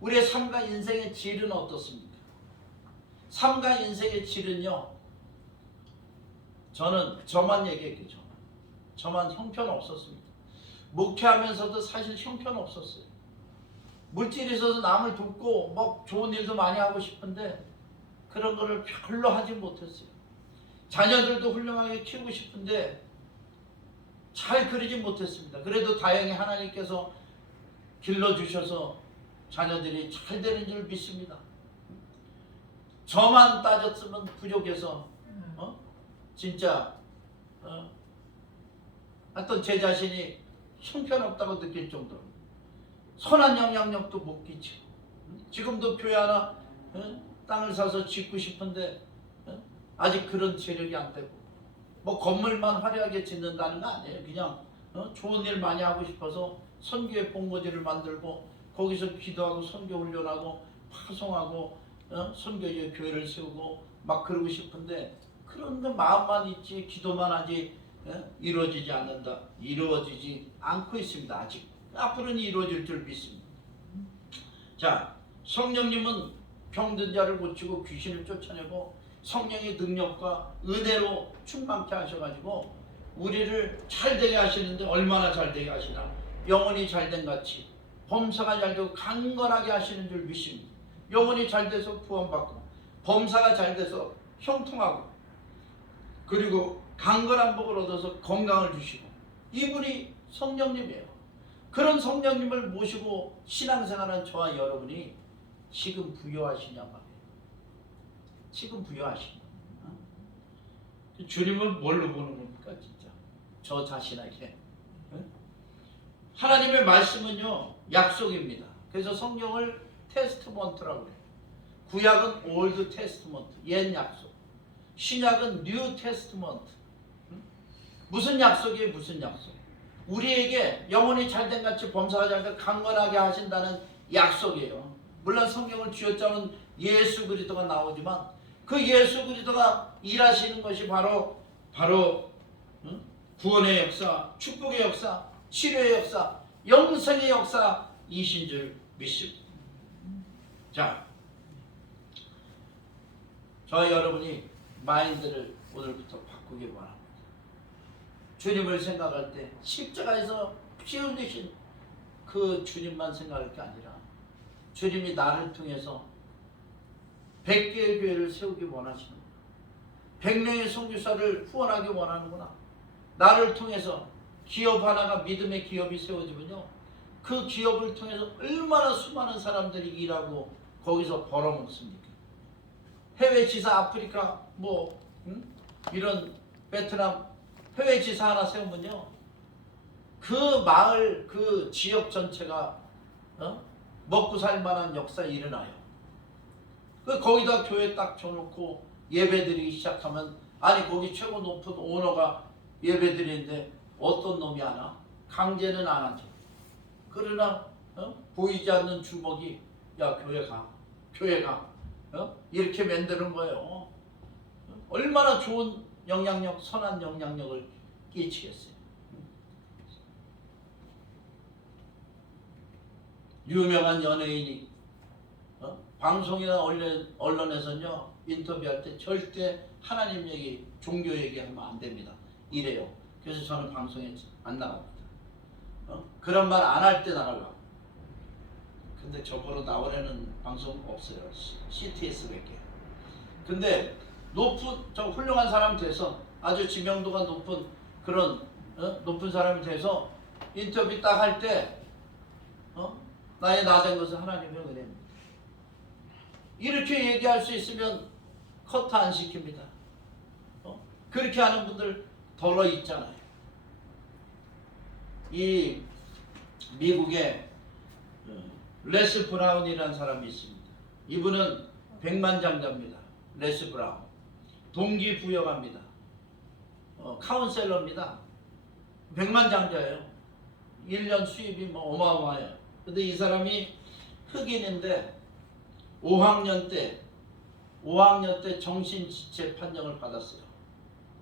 우리의 삶과 인생의 질은 어떻습니까? 삶과 인생의 질은요, 저만 얘기했겠죠. 저만 형편없었습니다. 목회하면서도 사실 형편없었어요. 물질이 있어서 남을 돕고 뭐 좋은 일도 많이 하고 싶은데 그런 거를 별로 하지 못했어요. 자녀들도 훌륭하게 키우고 싶은데 잘 그리지 못했습니다. 그래도 다행히 하나님께서 길러주셔서 자녀들이 잘 되는 줄 믿습니다. 저만 따졌으면 부족해서 진짜 어떤 제 자신이 형편없다고 느낄 정도로 선한 영향력도 못 끼치고, 지금도 교회 하나 땅을 사서 짓고 싶은데 아직 그런 재력이 안 되고, 뭐 건물만 화려하게 짓는다는 거 아니에요. 그냥 좋은 일 많이 하고 싶어서 선교회 본거지를 만들고 거기서 기도하고 선교 훈련하고 파송하고 선교지에 교회를 세우고 막 그러고 싶은데, 그런 거 마음만 있지 기도만 하지 이루어지지 않는다. 이루어지지 않고 있습니다. 아직. 앞으로는 이루어질 줄 믿습니다. 자, 성령님은 병든 자를 고치고 귀신을 쫓아내고 성령의 능력과 은혜로 충만케 하셔가지고 우리를 잘되게 하시는데, 얼마나 잘되게 하시나. 영혼이 잘된 같이 범사가 잘되고 강건하게 하시는 줄 믿습니다. 영혼이 잘돼서 구원받고, 범사가 잘돼서 형통하고, 그리고 강건한 복을 얻어서 건강을 주시고, 이분이 성령님이에요. 그런 성령님을 모시고 신앙생활한 저와 여러분이 지금 부여하시냐 말이에요. 지금 부여하시냐. 주님을 뭘로 보는 겁니까 진짜? 저 자신에게. 하나님의 말씀은요, 약속입니다. 그래서 성경을 테스트먼트라고 해요. 구약은 올드 테스트먼트, 옛 약속. 신약은 뉴 테스트먼트. 무슨 약속이에요? 무슨 약속? 우리에게 영혼이 잘된 같이 범사가 잘되고 강건하게 하신다는 약속이에요. 물론 성경을 쥐어짜는 예수 그리스도가 나오지만, 그 예수 그리스도가 일하시는 것이 바로 구원의 역사, 축복의 역사, 치료의 역사, 영생의 역사이신 줄 믿습니다. 자, 저와 여러분이 마인드를 오늘부터 바꾸기 바랍니다. 주님을 생각할 때 십자가에서 피 흘리신 그 주님만 생각할 게 아니라 주님이 나를 통해서 100개의 교회를 세우기 원하시는구나. 100명의 선교사를 후원하기 원하는구나. 나를 통해서 기업 하나가 믿음의 기업이 세워지면요, 그 기업을 통해서 얼마나 수많은 사람들이 일하고 거기서 벌어먹습니까? 해외 지사 아프리카 이런 베트남 해외 지사 하나 세우면요, 그 마을 그 지역 전체가 먹고 살 만한 역사 일어나요. 거기다 교회 딱 줘놓고 예배드리기 시작하면, 아니 거기 최고 높은 오너가 예배드리는데 어떤 놈이 하나? 강제는 안 하죠. 그러나 보이지 않는 주먹이 야 교회 가 이렇게 만드는 거예요. 얼마나 좋은 영향력, 선한 영향력을 끼치겠어요. 유명한 연예인이 방송이나 언론에서는요, 인터뷰할 때 절대 하나님 얘기, 종교 얘기하면 안 됩니다. 이래요. 그래서 저는 방송에 안 나갑니다. 그런 말 안 할 때 나가려고. 근데 저보러 나오려는 방송 없어요. CTS밖에. 근데 저 훌륭한 사람 돼서, 아주 지명도가 높은 그런 높은 사람이 돼서 인터뷰 딱 할 때 나의 낮은 것은 하나님의 은혜입니다. 이렇게 얘기할 수 있으면 커트 안 시킵니다. 그렇게 하는 분들 덜어 있잖아요. 이 미국에 레스 브라운이라는 사람이 있습니다. 이분은 백만장자입니다. 레스 브라운. 동기부여가입니다. 카운셀러입니다. 백만장자예요. 1년 수입이 어마어마해요. 근데 이 사람이 흑인인데 5학년 때 정신지체 판정을 받았어요.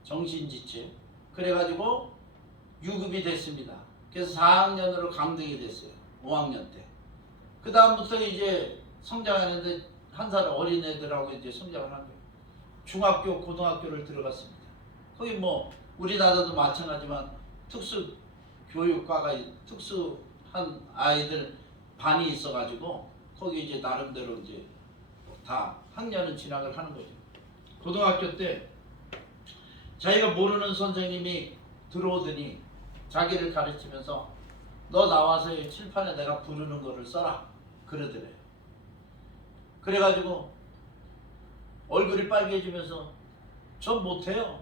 정신지체. 그래가지고 유급이 됐습니다. 그래서 4학년으로 강등이 됐어요. 5학년 때. 그 다음부터 이제 성장하는데 한 살 어린 애들하고 이제 성장을 한 거예요. 중학교, 고등학교를 들어갔습니다. 거기 우리나라도 마찬가지지만 특수교육과가 특수한 아이들 반이 있어가지고 거기 이제 나름대로 이제 다 학년은 진학을 하는 거죠. 고등학교 때 자기가 모르는 선생님이 들어오더니 자기를 가르치면서 너 나와서 칠판에 내가 부르는 거를 써라 그러더래요. 그래가지고 얼굴이 빨개지면서 전 못해요.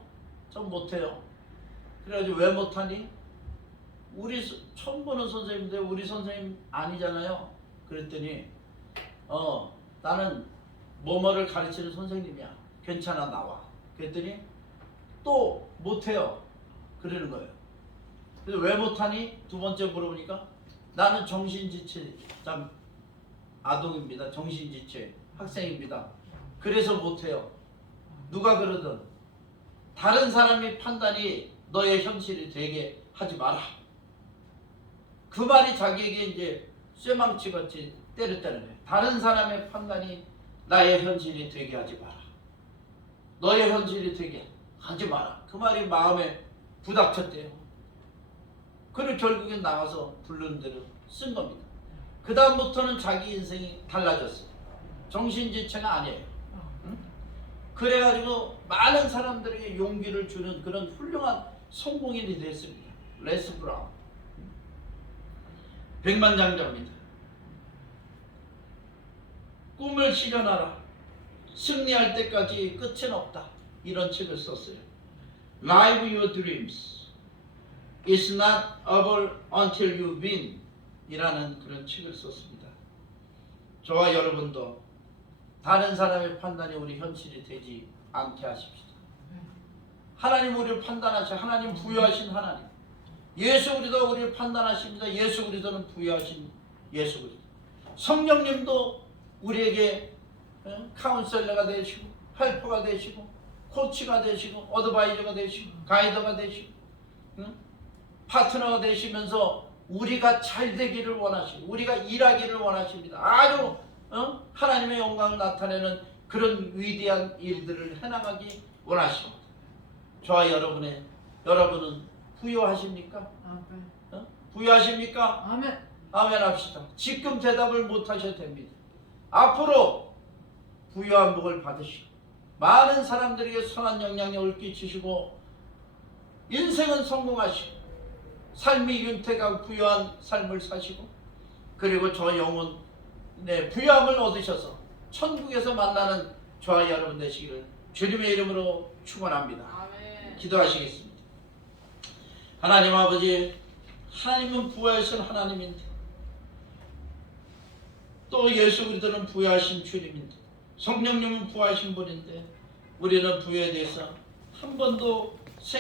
그래가지고 왜 못하니? 우리 처음 보는 선생님인데 우리 선생님 아니잖아요. 그랬더니 나는 뭐뭐를 가르치는 선생님이야. 괜찮아 나와. 그랬더니 또 못해요. 그러는 거예요. 그래서 왜 못하니? 두 번째 물어보니까 나는 정신지체 아동입니다. 정신지체 학생입니다. 그래서 못해요. 누가 그러든 다른 사람의 판단이 너의 현실이 되게 하지 마라. 그 말이 자기에게 이제 쇠망치같이 때렸다는 거예요. 다른 사람의 판단이 나의 현실이 되게 하지 마라. 너의 현실이 되게 하지 마라. 그 말이 마음에 부닥쳤대요. 그를 결국엔 나가서 부르는 대로 쓴 겁니다. 그 다음부터는 자기 인생이 달라졌어요. 정신지체가 아니에요. 그래가지고 많은 사람들에게 용기를 주는 그런 훌륭한 성공인이 됐습니다. 레스 브라운. 백만장자입니다. 꿈을 실현하라. 승리할 때까지 끝은 없다. 이런 책을 썼어요. Live your dreams. It's not over until you win. 이라는 그런 책을 썼습니다. 저와 여러분도 다른 사람의 판단이 우리 현실이 되지 않게 하십시다. 하나님 우리를 판단하셔. 하나님 부여하신 하나님. 예수 그리스도 우리를 판단하십니다. 예수 그리스도는 부여하신 예수 그리스도. 성령님도 우리에게 카운셀러가 되시고 헬퍼가 되시고 코치가 되시고 어드바이저가 되시고 가이더가 되시고 파트너가 되시면서 우리가 잘 되기를 원하시고 우리가 일하기를 원하십니다. 아주 하나님의 영광을 나타내는 그런 위대한 일들을 해나가기 원하십니다. 저와 여러분은 부유하십니까? 아멘. 부유하십니까? 아멘. 아멘 합시다. 지금 대답을 못 하셔도 됩니다. 앞으로 부유한 복을 받으시고 많은 사람들에게 선한 영향력을 끼치시고 인생은 성공하시고 삶이 윤택하고 부유한 삶을 사시고 그리고 저 영혼의 부유함을 얻으셔서 천국에서 만나는 저와 여러분 되시기를 주님의 이름으로 축원합니다. 아멘. 기도하시겠습니다. 하나님 아버지, 하나님은 부유하신 하나님인데 또 예수 그리스도는 부유하신 주님인데 성령님은 부유하신 분인데 우리는 부유에 대해서 한 번도